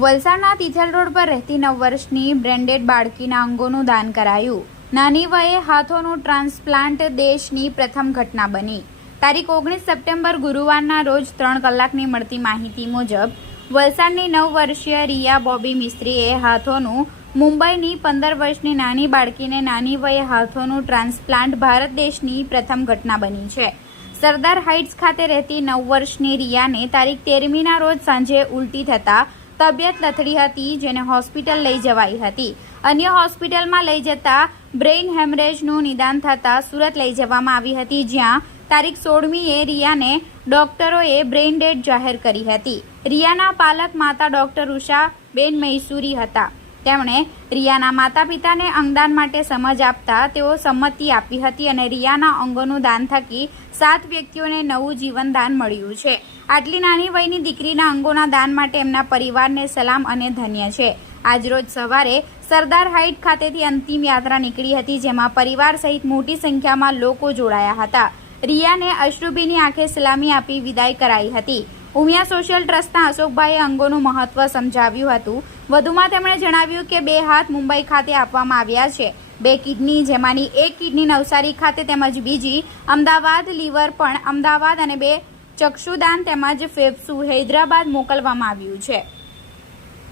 વલસાડના તિથલ રોડ પર રહેતી 9 વર્ષની બ્રેન્ડેડ બાળકીના અંગોનું દાન કરાયું। નાની વયે હાથોનું ટ્રાન્સપ્લાન્ટ દેશની પ્રથમ ઘટના બની। તારીખ 19 સપ્ટેમ્બર ગુરુવારના રોજ 3 કલાકની મળતી માહિતી મુજબ વલસાડની 9 વર્ષીય રિયા બોબી મિસ્ત્રીએ હાથોનું મુંબઈની 15 વર્ષની નાની બાળકીને નાની વયે હાથોનું ટ્રાન્સપ્લાન્ટ ભારત દેશની પ્રથમ ઘટના બની છે। સરદાર હાઇટ્સ ખાતે રહેતી 9 વર્ષની રિયાને તારીખ 13મીના રોજ સાંજે ઉલટી થતા તબિયત લથડી હતી, જેને હોસ્પિટલ લઈ જવાઈ હતી। અન્ય હોસ્પિટલમાં લઈ જતા બ્રેઇન હેમરેજનું નિદાન થતાં સુરત લઈ જવામાં આવી હતી, જ્યાં તારીખ 16મીએ રિયાને ડોક્ટરોએ બ્રેઇન ડેડ જાહેર કરી હતી। રિયાના પાલક માતા ડોક્ટર ઉષાબેન મૈસુરી હતા। તેમણે રિયાના માતા પિતાને અંગદાન માટે સમજ આપતા તેઓ સંમતિ આપી હતી અને રિયાના અંગોનું દાન થકી 7 વ્યક્તિઓને નવું જીવન દાન મળ્યું છે। આટલી નાની વયની દીકરીના અંગોના દાન માટે એમના પરિવારને સલામ અને ધન્ય છે। આજરોજ સવારે સરદાર હાઇટ ખાતેથી અંતિમ યાત્રા નીકળી હતી, જેમાં પરિવાર સહિત મોટી સંખ્યામાં લોકો જોડાયા હતા। રિયાને અશ્રુભીની આંખે સલામી આપી વિદાય કરાઈ હતી। ઉમિયા સોશિયલ ટ્રસ્ટના અશોકભાઈએ અંગોનું મહત્વ સમજાવ્યું હતું। વધુમાં તેમણે જણાવ્યું કે 2 હાથ મુંબઈ ખાતે આપવામાં આવ્યા છે, 2 કિડની, જેમાંની 1 કિડની નવસારી ખાતે તેમજ બીજી અમદાવાદ, લીવર પણ અમદાવાદ અને 2 ચક્ષુદાન તેમજ ફેફસું હૈદરાબાદ મોકલવામાં આવ્યું છે।